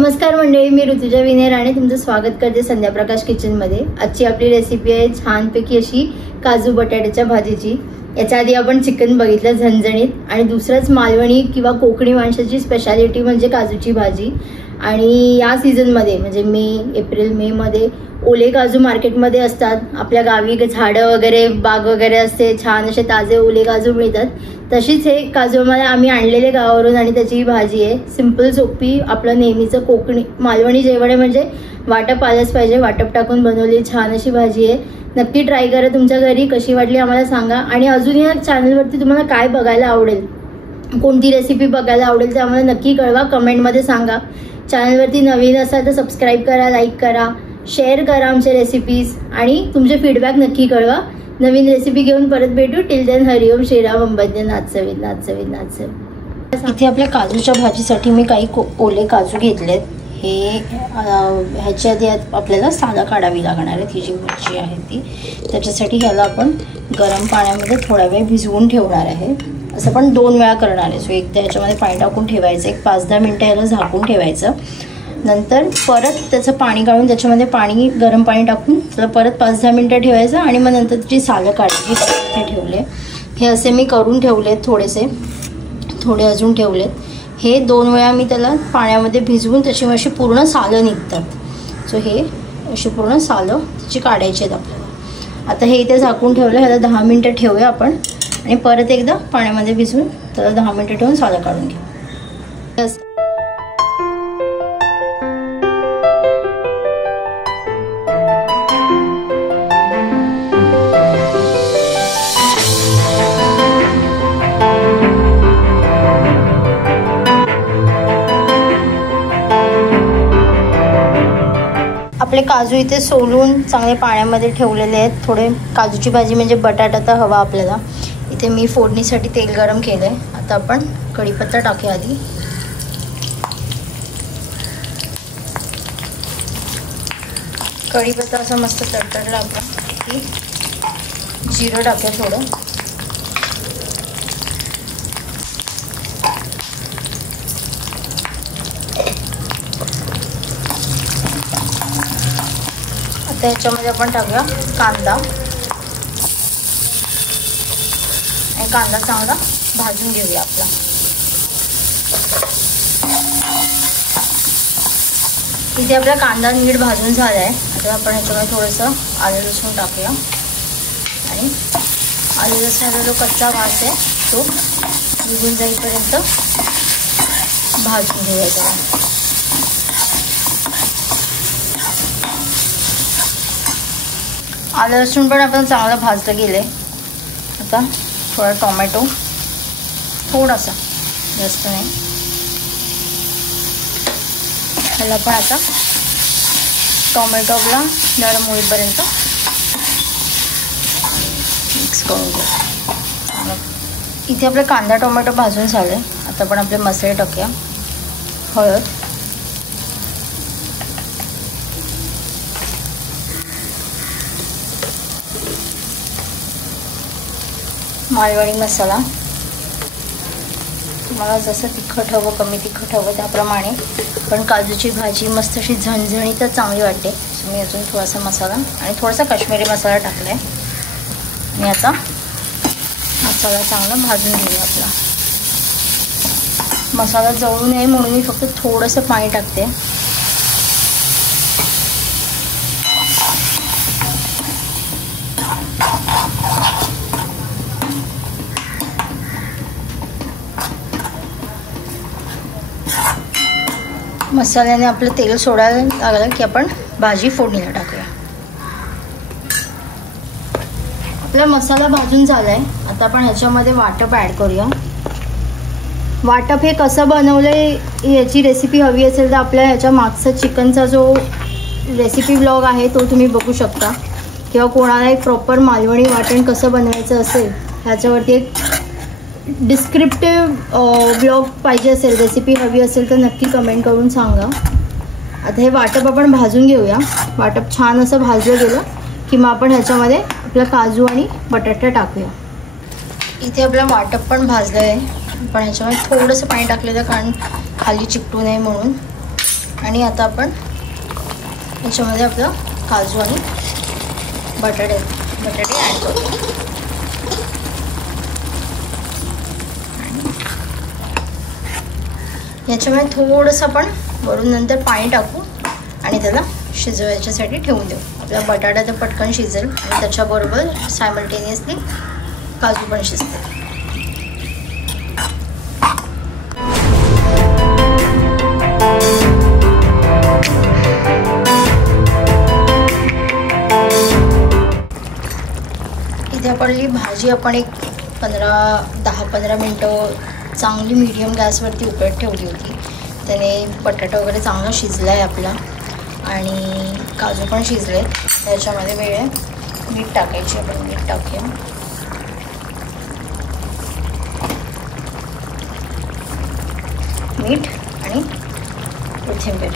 नमस्कार मंडळी, मी ऋतुजा विनय राणे तुमचं स्वागत करते संध्या प्रकाश किचन मध्ये। आजची आपली रेसिपी आहे छानपैकी अशी काजू बटाट्याच्या भाजीची। याच्या आधी आपण चिकन बघितलं झणझणीत, आणि दुसरंच मालवणी किंवा कोकणी माणसाची स्पेशालिटी म्हणजे काजूची भाजी। आणि या सीझन मध्ये म्हणजे एप्रिल मे मध्ये ओले काजू मार्केटमध्ये असतात। आपल्या गावी झाडं वगैरे बाग वगैरे असते, छान असे ताजे ओले काजू मिळतात। तशीच हे काजू मला आम्ही आणलेले गावावरून, आणि त्याची भाजी आहे सिंपल सोपी। आपलं नेहमीचं कोकणी मालवणी जेवण आहे, म्हणजे वाटप आलंच पाहिजे। वाटप टाकून बनवलेली छान अशी भाजी आहे। नक्की ट्राय करा तुमच्या घरी, कशी वाटली आम्हाला सांगा। आणि अजून या चॅनलवरती तुम्हाला काय बघायला आवडेल, कोणती रेसिपी बघायला आवडेल ते आम्हाला नक्की कळवा, कमेंटमध्ये सांगा। चॅनलवरती नवीन असाल तर सबस्क्राईब करा, लाईक करा, शेअर करा आमच्या रेसिपीज, आणि तुमचे फीडबॅक नक्की कळवा। नवीन रेसिपी घेऊन परत भेटू। टिल देन हरिओम श्रीराम अंबज्ञ नाचवीत नाचवीत नाचवीत। इथे आपल्या काजूच्या भाजीसाठी मी काही ओले काजू घेतलेत। हे ह्याच्या आधी आपल्याला साला काढावी लागणार आहे। ही जी भाजी आहे ती, त्याच्यासाठी ह्याला आपण गरम पाण्यामध्ये थोडा वेळ भिजवून ठेवणार आहे। असं पण 2 वेळा करणार आहे। सो एकदा ह्याच्यामध्ये पाणी टाकून ठेवायचं, एक 5-10 मिनटं ह्याला झाकून ठेवायचं। नंतर परत त्याचं पाणी काढून त्याच्यामध्ये गरम पाणी टाकून त्याला परत 5-10 मिनटं ठेवायचं, आणि मग नंतर त्याची सालं काढायची। ते ठेवले हे असे मी करून ठेवलेत, थोडे अजून ठेवलेत। हे 2 वेळा मी त्याला पाण्यामध्ये भिजवून त्याची अशी पूर्ण सालं निघतात। सो हे अशी पूर्ण सालं त्याची काढायची आहेत आपल्याला। आता हे इथे झाकून ठेवलं, ह्याला 10 मिनटं ठेवूया आपण, आणि परत एकदा पाण्यामध्ये भिजवून त्याला 10 मिनटं ठेवून सालं काढून घेऊ। आपले काजू इथे सोलून चांगले पाण्यामध्ये ठेवलेले आहेत। थोडे काजूची भाजी म्हणजे बटाटा तर हवा आपल्याला। इथे मी फोडणीसाठी तेल गरम केलं आहे। आता आपण कढीपत्ता टाकूया आधी। कढीपत्ता असा मस्त तडतडला आपला की जिरं टाकूया थोडं। आता ह्याच्यामध्ये आपण टाकूया कांदा, आणि कांदा चांगला भाजून घेऊया आपला। इथे आपला कांदा नीट भाजून झाला आहे। आता आपण ह्याच्यामध्ये थोडंसं आलं लसूण टाकूया, आणि आलं लसणाचा जो कच्चा वास आहे तो निघून जाईपर्यंत भाजून घेऊया त्याला। आलं लसूण पण आपण चांगलं भाजलं गेले। आता थोडा टोमॅटो, थोडासा, जास्त नाही, ह्याला पण आता टोमॅटो आपला नरम होईपर्यंत मिक्स करून घेऊ। इथे आपले कांदा टोमॅटो भाजून झाले। आता आपण आपले मसाले टाकूया। हळद, मालवणी मसाला, तुम्हाला जसं तिखट हवं कमी तिखट हवं त्याप्रमाणे, पण काजूची भाजी मस्त अशी झणझणीत चांगली वाटते। सो मी अजून थोडासा मसाला आणि थोडासा काश्मीरी मसाला टाकला आहे। आणि आता मसाला चांगला भाजून घेऊया आपला। मसाला जळू नये म्हणून मी फक्त थोडंसं पाणी टाकते। मसाल्याने आपलं तेल सोडायला लागलं की आपण भाजी फोडणीला टाकूया। आपला मसाला भाजून झालाय। आता आपण ह्याच्यामध्ये वाटप ॲड करूया। वाटप हे कसं बनवलंय याची रेसिपी हवी असेल तर आपल्या ह्याच्या मागचा चिकनचा जो रेसिपी ब्लॉग आहे तो तुम्ही बघू शकता, किंवा कोणाला एक प्रॉपर मालवणी वाटण कसं बनवायचं असेल ह्याच्यावरती एक डिस्क्रिप्टिव्ह ब्लॉग पाहिजे असेल, रेसिपी हवी असेल तर नक्की कमेंट करून सांगा। आता हे वाटप आपण भाजून घेऊया। वाटप छान असं भाजलं गेलं की मग आपण ह्याच्यामध्ये आपला काजू आणि बटाटा टाकूया। इथे आपलं वाटप पण भाजलं आहे, पण ह्याच्यामध्ये थोडंसं पाणी टाकलेलं कारण खाली चिकटू नये म्हणून। आणि आता आपण याच्यामध्ये आपलं काजू आणि बटाटे ॲड करू. याच्यामध्ये थोडंसं आपण वरून नंतर पाणी टाकू आणि त्याला शिजवायच्यासाठी ठेवून देऊ. आपला बटाटा तर पटकन शिजेल आणि त्याच्याबरोबर सायमल्टेनियसली काजू पण शिजते. इथे आपली भाजी आपण एक 10-15 मिनटं चांगली मीडियम गॅसवरती उकळत ठेवली होती. त्याने बटाटा वगैरे चांगला शिजला आहे आपला आणि काजू पण शिजले. त्याच्यामध्ये वेळ आहे मीठ टाकायची. आपण मीठ टाकूया. मीठ आणि कोथिंबीर.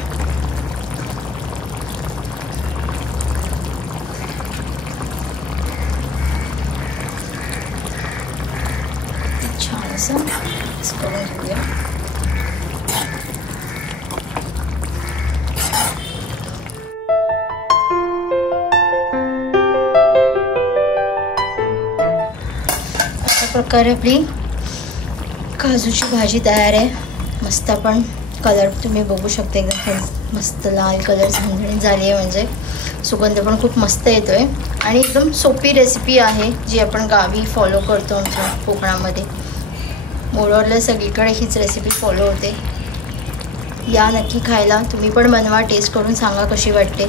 छान असं मिक्स करून घेऊया. अशा प्रकारे आपली काजूची भाजी तयार आहे. मस्त आपण कलर तुम्ही बघू शकता, एकदम मस्त लाल कलर झणझणीत झाली आहे. म्हणजे सुगंध पण खूप मस्त येतो आहे आणि एकदम सोपी रेसिपी आहे जी आपण गावी फॉलो करतो. आमच्या कोकणामध्ये मोरवरला सगळीकडे हीच रेसिपी फॉलो होते. या नक्की खायला. तुम्ही पण बनवा, टेस्ट करून सांगा कशी वाटते.